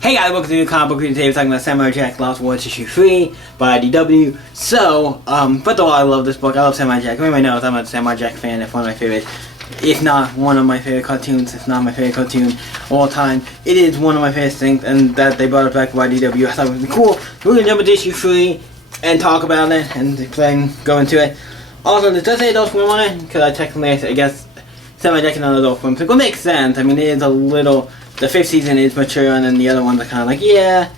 Hey guys, welcome to the new comic book review. Today we're talking about Samurai Jack Lost Words issue 3 by IDW. So, first of all, I love this book. I love Samurai Jack. Everybody knows I'm a Samurai Jack fan. It's one of my favorites. If not one of my favorite cartoons, if not my favorite cartoon of all time. It is one of my favorite things, and that they brought it back by IDW. I thought it would be cool. We're going to jump into issue 3 and talk about it and go into it. Also, this does say Adult Swim on it, because I guess Samurai Jack is on Adult Swim. So it makes sense. I mean, it is a little... The 5th season is mature, and then the other ones are kind of like, yeah,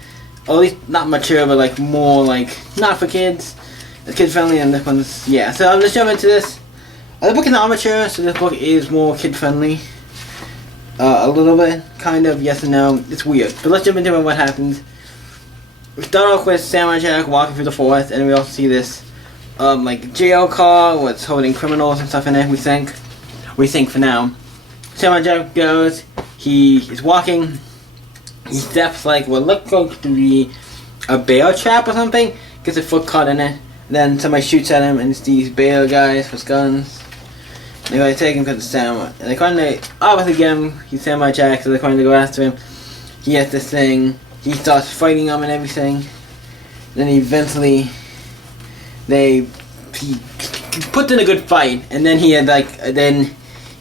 or at least not mature, but like more like not for kids. It's kid friendly, and this one's, yeah. So let's jump into this. The book is not mature, so this book is more kid friendly. A little bit, kind of, yes and no. It's weird, but let's jump into it. What happens? We start off with Samurai Jack walking through the forest, and we also see this like jail car with holding criminals and stuff in it. We think for now. Samurai Jack goes. He is walking. He steps like what looks like to be a bear trap or something. Gets a foot caught in it. Then somebody shoots at him, and it's these bear guys with guns. They go to take him because it's Samurai. And they're trying to obviously get him. He's Samurai Jack, so they're trying to go after him. He has this thing. He starts fighting them and everything. Then eventually, he puts in a good fight, and then he had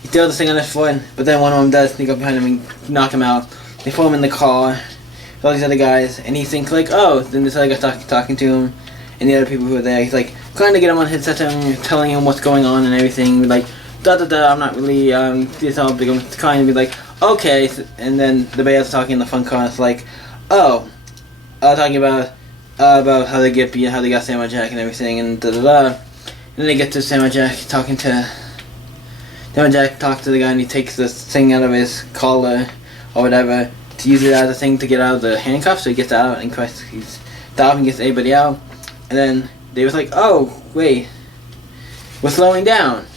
he throws this thing on his foot, but then one of them does sneak up behind him and knock him out. They throw him in the car with all these other guys, and he thinks like, oh, then this other guy talking to him, and the other people who are there. He's like trying to get him on his headset, telling him what's going on and everything. Like, I'm not really this all big. I'm trying to be like, okay, and then the bear's talking in the fun car. It's like, oh, talking about how they got Samurai Jack and everything, and And then they get to Samurai Jack talking to. Samurai Jack talks to the guy, and he takes this thing out of his collar or whatever to use it as a thing to get out of the handcuffs. So he gets out and he's stopping and gets everybody out. And then they was like, oh wait, we're slowing down.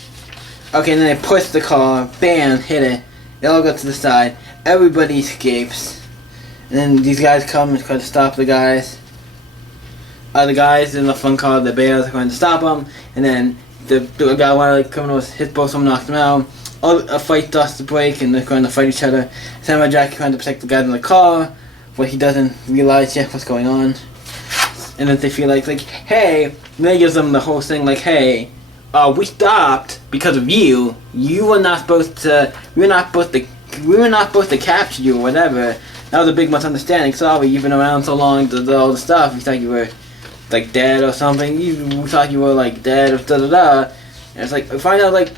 Okay, and then they push the car, bam, hit it. They all go to the side. Everybody escapes. And then these guys come and try to stop the guys. The guys in the fun car, the bears, are going to stop them. And then the guy, one of the criminals, hits both of them, knocks them out. A fight starts to break, and they're going to fight each other. Samurai Jack is trying to protect the guys in the car, but he doesn't realize yet what's going on. And then they feel like hey, and then he gives them the whole thing like, hey, we stopped because of you. You were not supposed to. We were not supposed to capture you or whatever. That was a big misunderstanding. Sorry, you've been around so long. All the stuff. We thought you were like dead or something. We thought you were like dead or And it's like, we find out like,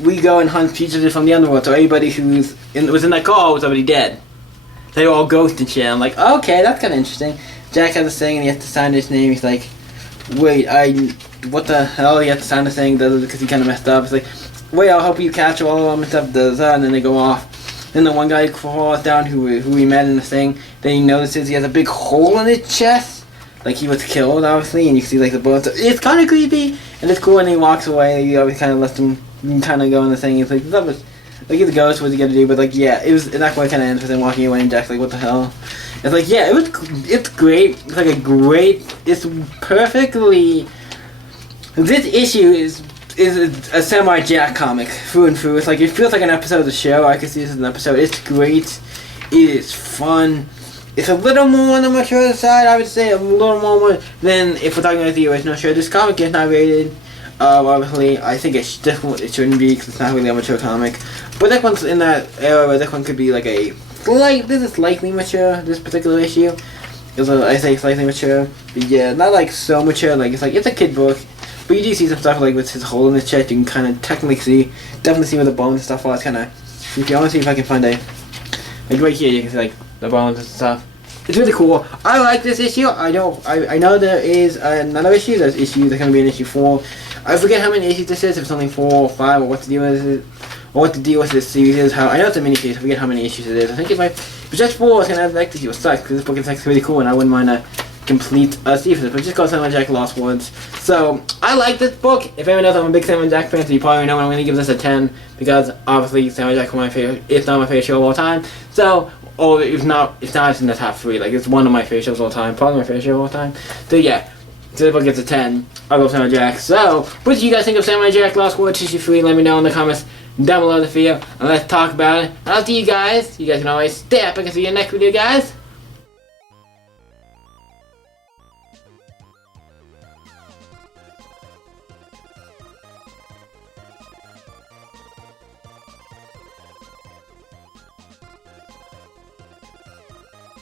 we go and hunt fugitives from the underworld. So everybody who was in that car was already dead. They were all ghosts and shit. I'm like, okay, that's kind of interesting. Jack has this thing, and he has to sign his name. He's like, wait, what the hell? He has to sign the thing because he kind of messed up. It's like, wait, I'll help you capture all of them and stuff. And then they go off. Then the one guy falls down who we met in the thing. Then he notices he has a big hole in his chest. Like he was killed, obviously, and you can see like the bullets. It's kind of creepy, and it's cool, and he walks away. He always kind of lets him kind of go in the thing. He's like, that was, like he's a ghost, what's he gonna do? But like, yeah, that way kind of ends with him walking away, and Jack's like, what the hell? It's like, yeah, it's great. It's like it's perfectly, this issue is a Samurai Jack comic through and through. It's like, it feels like an episode of the show. I can see this as an episode. It's great. It is fun. It's a little more on the mature side, I would say. A little more than if we're talking about the original show. This comic is not rated. Obviously, I think it shouldn't be because it's not really a mature comic. But that one's in that era where that one could be like this is slightly mature, this particular issue. I say slightly mature. But yeah, not like so mature. Like it's a kid book. But you do see some stuff like with his hole in his chest. You can kind of definitely see where the bones and stuff are. It's kind of, if you want to see if I can find like right here, you can see like the bones and stuff. It's really cool. I like this issue. I know there is another issue. There's going to be an issue 4. I forget how many issues this is. If it's only 4 or 5, or what the deal is, or what the deal with this series is. I know it's a mini series. I forget how many issues it is. I think if it's just 4, it's gonna have like this. It sucks because this book is actually really cool, and I wouldn't mind a complete series. But just called Samurai Jack Lost Words. So I like this book. If anyone knows, I'm a big Samurai Jack fan, so you probably know I'm gonna give this a 10 because obviously Samurai Jack is my favorite. It's not my favorite show of all time. So. Or if not, it's not in the top 3. Like, it's one of my favorite shows of all time. Probably my favorite show of all time. So, yeah. So, this book gets a 10. I love Samurai Jack. So, what do you guys think of Samurai Jack Lost Words issue 3? Let me know in the comments down below the video and let's talk about it. And I'll see you guys. You guys can always stay up. I can see you in the next video, guys.